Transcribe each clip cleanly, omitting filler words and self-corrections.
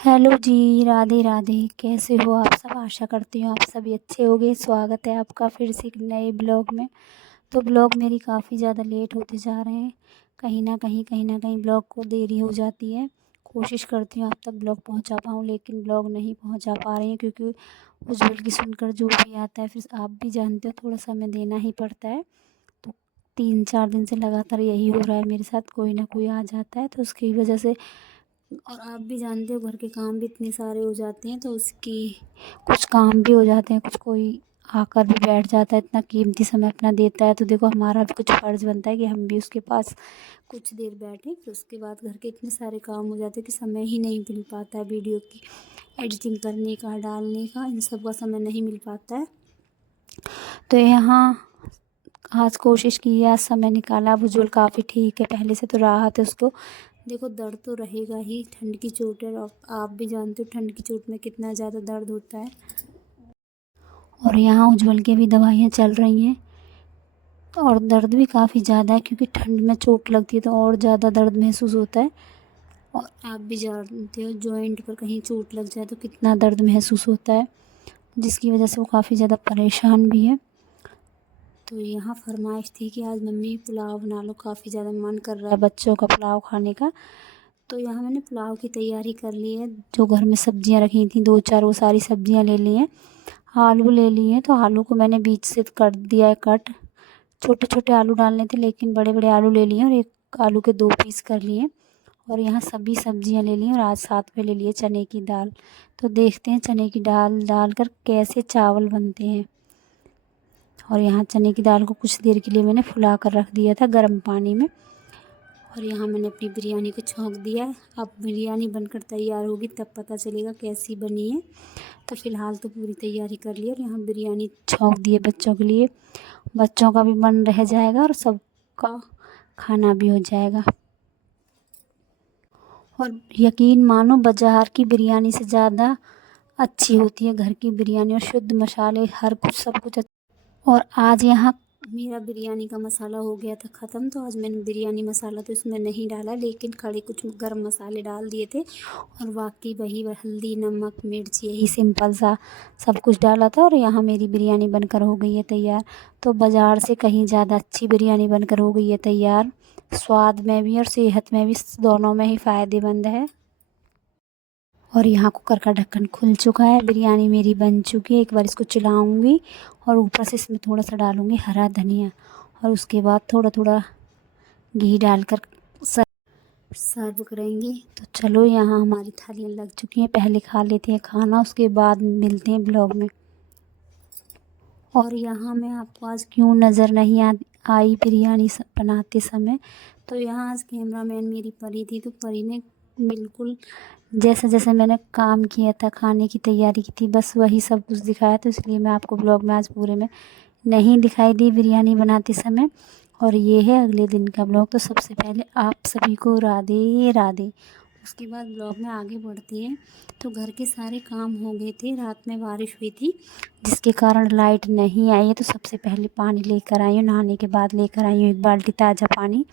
Hello जी, राधे राधे। कैसे हो आप सब? आशा करती हूँ आप सभी अच्छे होंगे। स्वागत है आपका फिर से एक नए ब्लॉग में। तो ब्लॉग मेरी काफ़ी ज़्यादा लेट होते जा रहे हैं। कहीं ना कहीं ब्लॉग को देरी हो जाती है। कोशिश करती हूँ आप तक ब्लॉग पहुँचा पाऊँ, लेकिन ब्लॉग नहीं पहुँचा पा रही हूँ क्योंकि उज्ज्वल की सुनकर जो भी आता है फिर आप भी जानते हो थोड़ा समय देना ही पड़ता है। तो 3-4 दिन से लगातार यही हो रहा है मेरे साथ, कोई ना कोई आ जाता है तो उसकी वजह से। और आप भी जानते हो घर के काम भी इतने सारे हो जाते हैं तो उसकी कुछ काम भी हो जाते हैं, कुछ कोई आकर भी बैठ जाता है, इतना कीमती समय अपना देता है तो देखो हमारा भी कुछ फ़र्ज़ बनता है कि हम भी उसके पास कुछ देर बैठें। फिर उसके बाद घर के इतने सारे काम हो जाते हैं कि समय ही नहीं मिल पाता है वीडियो की एडिटिंग करने का, डालने का, इन सब का समय नहीं मिल पाता है। तो यहाँ आज कोशिश की है, आज समय निकाला। अब उज्ज्वल काफ़ी ठीक है, पहले से तो राहत है उसको। देखो दर्द तो रहेगा ही, ठंड की चोट है और आप भी जानते हो ठंड की चोट में कितना ज़्यादा दर्द होता है। और यहाँ उज्ज्वल की भी दवाइयाँ चल रही हैं और दर्द भी काफ़ी ज़्यादा है क्योंकि ठंड में चोट लगती है तो और ज़्यादा दर्द महसूस होता है। और आप भी जानते हो जॉइंट पर कहीं चोट लग जाए तो कितना दर्द महसूस होता है, जिसकी वजह से वो काफ़ी ज़्यादा परेशान भी है। तो यहाँ फरमाइश थी कि आज मम्मी पुलाव बना लो, काफ़ी ज़्यादा मन कर रहा है बच्चों का पुलाव खाने का। तो यहाँ मैंने पुलाव की तैयारी कर ली है। जो घर में सब्जियाँ रखी थी 2-4, वो सारी सब्जियाँ ले ली हैं। आलू ले लिए हैं तो आलू को मैंने बीच से कर दिया है कट। छोटे छोटे आलू डालने थे लेकिन बड़े बड़े आलू ले लिए हैं और एक आलू के 2 पीस कर लिए। और यहाँ सभी सब्जियाँ ले ली हैं और आज साथ में ले लिए चने की दाल। तो देखते हैं चने की दाल डालकर कैसे चावल बनते हैं। और यहाँ चने की दाल को कुछ देर के लिए मैंने फुला कर रख दिया था गर्म पानी में। और यहाँ मैंने अपनी बिरयानी को छौंक दिया है। अब बिरयानी बनकर तैयार होगी तब पता चलेगा कैसी बनी है। तो फ़िलहाल तो पूरी तैयारी कर ली और यहाँ बिरयानी छौंक दी है बच्चों के लिए। बच्चों का भी मन रह जाएगा और सबका खाना भी हो जाएगा। और यकीन मानो बाज़ार की बिरयानी से ज़्यादा अच्छी होती है घर की बिरयानी, और शुद्ध मसाले हर कुछ सब कुछ और आज यहाँ मेरा बिरयानी का मसाला हो गया था ख़त्म, तो आज मैंने बिरयानी मसाला तो इसमें नहीं डाला लेकिन खड़े कुछ गर्म मसाले डाल दिए थे। और बाकी वही हल्दी, नमक, मिर्च, यही सिंपल सा सब कुछ डाला था। और यहाँ मेरी बिरयानी बनकर हो गई है तैयार। तो बाज़ार से कहीं ज़्यादा अच्छी बिरयानी बनकर हो गई है तैयार। स्वाद में भी और सेहत में भी, दोनों में ही फ़ायदेमंद है। और यहाँ कुकर का ढक्कन खुल चुका है, बिरयानी मेरी बन चुकी है। एक बार इसको चलाऊँगी और ऊपर से इसमें थोड़ा सा डालूँगी हरा धनिया और उसके बाद थोड़ा थोड़ा घी डालकर सर्व करेंगे। तो चलो यहाँ हमारी थालियाँ लग चुकी हैं, पहले खा लेते हैं खाना, उसके बाद मिलते हैं ब्लॉग में। और यहाँ मैं आपको आज क्यों नज़र नहीं आई बिरयानी बनाते समय, तो यहाँ आज कैमरामैन मेरी परी थी। तो परी ने बिल्कुल जैसा जैसे मैंने काम किया था, खाने की तैयारी की थी, बस वही सब कुछ दिखाया, तो इसलिए मैं आपको ब्लॉग में आज पूरे में नहीं दिखाई दी बिरयानी बनाते समय। और ये है अगले दिन का ब्लॉग। तो सबसे पहले आप सभी को राधे राधे। उसके बाद ब्लॉग में आगे बढ़ते हैं। तो घर के सारे काम हो गए थे, रात में बारिश हुई थी जिसके कारण लाइट नहीं आई है। तो सबसे पहले पानी लेकर आई हूँ, नहाने के बाद लेकर आई हूँ 1 बाल्टी ताज़ा पानी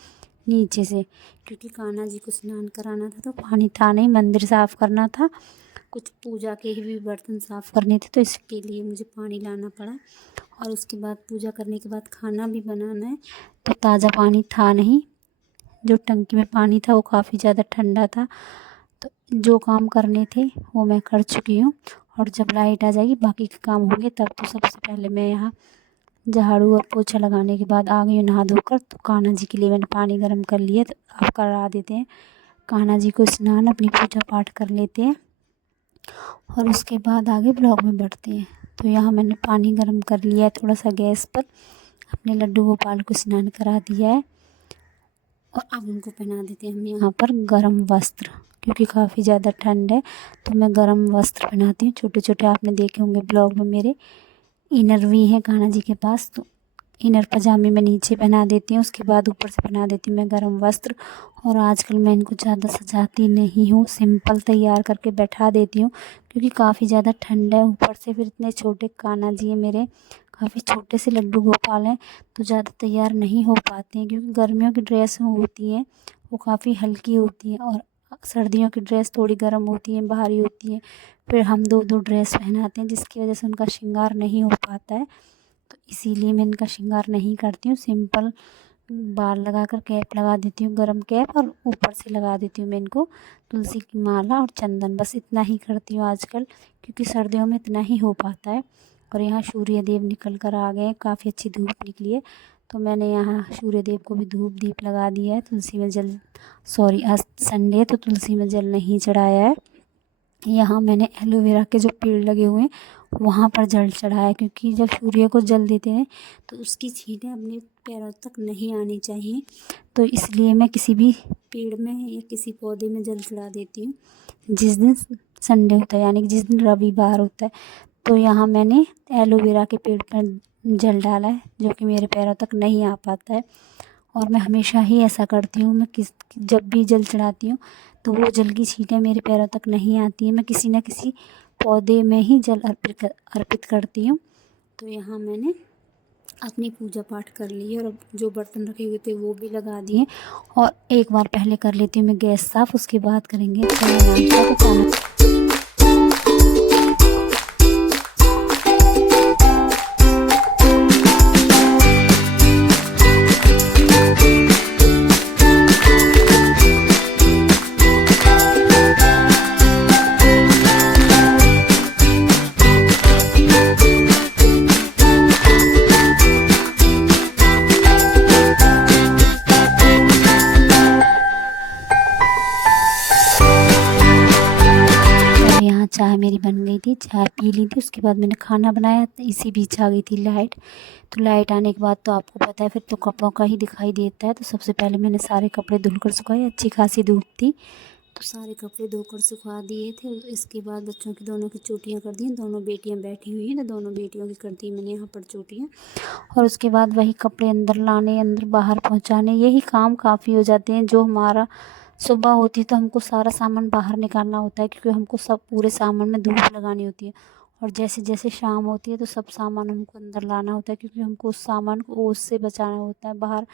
नीचे से, क्योंकि कान्हा जी को स्नान कराना था तो पानी था नहीं, मंदिर साफ़ करना था, कुछ पूजा के भी बर्तन साफ़ करने थे, तो इसके लिए मुझे पानी लाना पड़ा। और उसके बाद पूजा करने के बाद खाना भी बनाना है तो ताज़ा पानी था नहीं। जो टंकी में पानी था वो काफ़ी ज़्यादा ठंडा था। तो जो काम करने थे वो मैं कर चुकी हूँ। और जब लाइट आ जाएगी बाकी के काम होंगे तब। तो सबसे पहले मैं यहाँ झाड़ू और पोछा लगाने के बाद आ गई हूँ नहा धोकर। तो कान्हा जी के लिए मैंने पानी गर्म कर लिया, तो आप करा देते हैं कान्हा जी को स्नान, अपनी पूजा पाठ कर लेते हैं और उसके बाद आगे ब्लॉग में बढ़ते हैं। तो यहाँ मैंने पानी गर्म कर लिया है थोड़ा सा गैस पर, अपने लड्डू गोपाल को स्नान करा दिया है। और अब उनको पहना देते हैं हम यहाँ पर गर्म वस्त्र, क्योंकि काफ़ी ज़्यादा ठंड है तो मैं गर्म वस्त्र पहनाती हूँ। छोटे छोटे आपने देखे होंगे ब्लॉग में मेरे इनर भी हैं कान्हा जी के पास, तो इनर पजामे मैं नीचे पहना देती हूँ, उसके बाद ऊपर से पहना देती हूँ मैं गर्म वस्त्र। और आजकल मैं इनको ज़्यादा सजाती नहीं हूँ, सिंपल तैयार करके बैठा देती हूँ क्योंकि काफ़ी ज़्यादा ठंड है। ऊपर से फिर इतने छोटे कान्हा जी हैं मेरे, काफ़ी छोटे से लड्डू गोपाल हैं, तो ज़्यादा तैयार नहीं हो पाते हैं क्योंकि गर्मियों की ड्रेस होती हैं वो काफ़ी हल्की होती है। और सर्दियों की ड्रेस थोड़ी गर्म होती है, भारी होती है, फिर हम दो दो ड्रेस पहनाते हैं जिसकी वजह से उनका श्रृंगार नहीं हो पाता है। तो इसीलिए मैं इनका श्रृंगार नहीं करती हूँ। सिंपल बाल लगाकर कैप लगा देती हूँ, गरम कैप, और ऊपर से लगा देती हूँ मैं इनको तुलसी की माला और चंदन। बस इतना ही करती हूँ आजकल, क्योंकि सर्दियों में इतना ही हो पाता है। और यहाँ सूर्य देव निकल कर आ गए हैं, काफ़ी अच्छी धूप निकली है, तो मैंने यहाँ सूर्य देव को भी धूप दीप लगा दिया है। तुलसी में जल, सॉरी आज संडे है तो तुलसी में जल नहीं चढ़ाया है। यहाँ मैंने एलोवेरा के जो पेड़ लगे हुए हैं वहाँ पर जल चढ़ाया, क्योंकि जब सूर्य को जल देते हैं तो उसकी छींटें अपने पैरों तक नहीं आनी चाहिए। तो इसलिए मैं किसी भी पेड़ में या किसी पौधे में जल चढ़ा देती हूँ जिस दिन संडे होता है, यानी कि जिस दिन रविवार होता है। तो यहाँ मैंने एलोवेरा के पेड़ पर जल डाला है, जो कि मेरे पैरों तक नहीं आ पाता है। और मैं हमेशा ही ऐसा करती हूँ, मैं जब भी जल चढ़ाती हूँ तो वो जल की छींटें मेरे पैरों तक नहीं आती हैं। मैं किसी न किसी पौधे में ही जल अर्पित करती हूँ। तो यहाँ मैंने अपनी पूजा पाठ कर ली है, और अब जो बर्तन रखे हुए थे वो भी लगा दिए। और एक बार पहले कर लेती हूँ मैं गैस साफ़, उसके बाद करेंगे खाना नाश्ता। यहाँ चाय मेरी बन गई थी, चाय पी ली थी, उसके बाद मैंने खाना बनाया। इसी बीच आ गई थी लाइट। तो लाइट आने के बाद तो आपको पता है फिर तो कपड़ों का ही दिखाई देता है। तो सबसे पहले मैंने सारे कपड़े धुलकर सुखाए, अच्छी खासी धूप थी तो सारे कपड़े धोकर सुखा दिए थे। इसके बाद बच्चों की दोनों की चोटियाँ कर दी, दोनों बेटियाँ बैठी हुई हैं तो दोनों बेटियों की कर दी मैंने यहाँ पर चोटियाँ। और उसके बाद वही कपड़े अंदर लाने, अंदर बाहर पहुँचाने, यही काम काफ़ी हो जाते हैं। जो हमारा सुबह होती है तो हमको सारा सामान बाहर निकालना होता है, क्योंकि हमको सब पूरे सामान में धूप लगानी होती है। और जैसे जैसे शाम होती है तो सब सामान हमको अंदर लाना होता है, क्योंकि हमको उस सामान को ओस से बचाना होता है, बाहर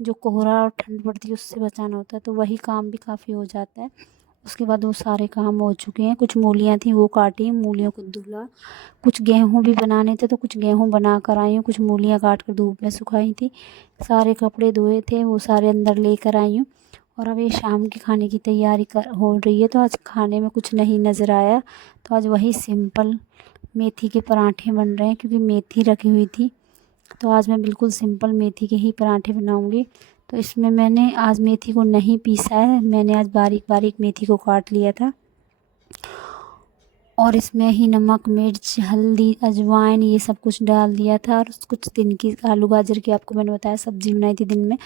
जो कोहरा और ठंड पड़ती है उससे बचाना होता है। तो वही काम भी काफ़ी हो जाता है। उसके बाद वो सारे काम हो चुके हैं। कुछ मूलियाँ थी वो काटी, मूलियों को धुला, कुछ गेहूँ भी बनाने थे तो कुछ गेहूँ बना कर आई हूँ, कुछ मूलियाँ काट कर धूप में सुखाई थी। सारे कपड़े धोए थे वो सारे अंदर लेकर आई हूँ। और अब ये शाम के खाने की तैयारी हो रही है। तो आज खाने में कुछ नहीं नज़र आया, तो आज वही सिंपल मेथी के पराठे बन रहे हैं, क्योंकि मेथी रखी हुई थी। तो आज मैं बिल्कुल सिंपल मेथी के ही पराठे बनाऊंगी। तो इसमें मैंने आज मेथी को नहीं पीसा है, मैंने आज बारीक बारीक मेथी को काट लिया था। और इसमें ही नमक, मिर्च, हल्दी, अजवाइन ये सब कुछ डाल दिया था। और कुछ दिन की आलू गाजर की आपको मैंने बताया सब्ज़ी बनाई थी दिन में।